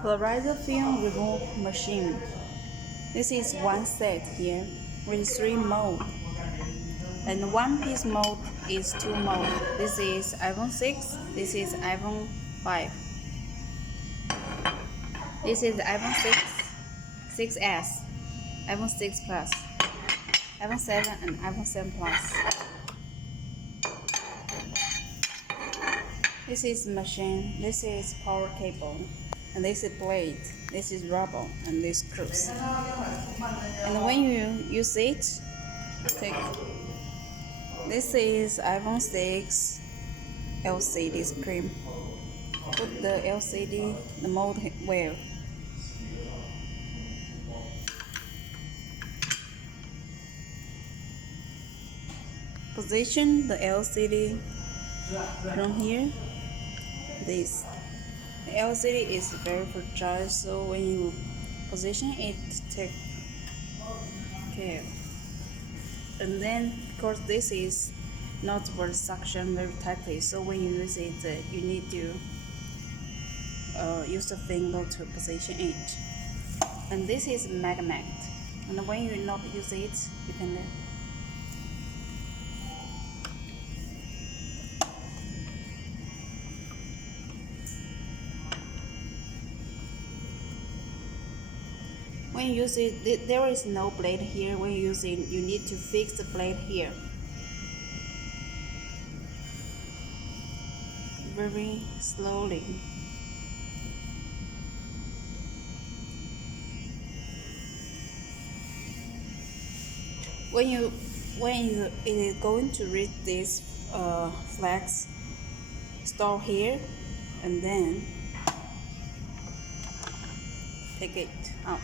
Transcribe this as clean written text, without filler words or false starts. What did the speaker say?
Polarizer film remove machine. This is one set here with 3 mode. And one piece mode is 2 mode. This is iPhone 6. This is iPhone 5. This is iPhone 6, 6s, iPhone 6 Plus, iPhone 7 and iPhone 7 Plus. This is machine. This is power cable. And this is blade, this is rubber, and this screws. And when you use it, take this is iPhone 6 LCD screen. Put the LCD, the mode where. Position the LCD from here. This. The LCD is very fragile, so when you position it, take care. And then, because this is not for suction very tightly, so when you use it, you need to use the finger to position it. And this is magnet, and when you not use it, you can. When you use it, there is no blade here. When you use it, you need to fix the blade here. Very slowly. When it is going to reach this flex, stop here, and then take it out.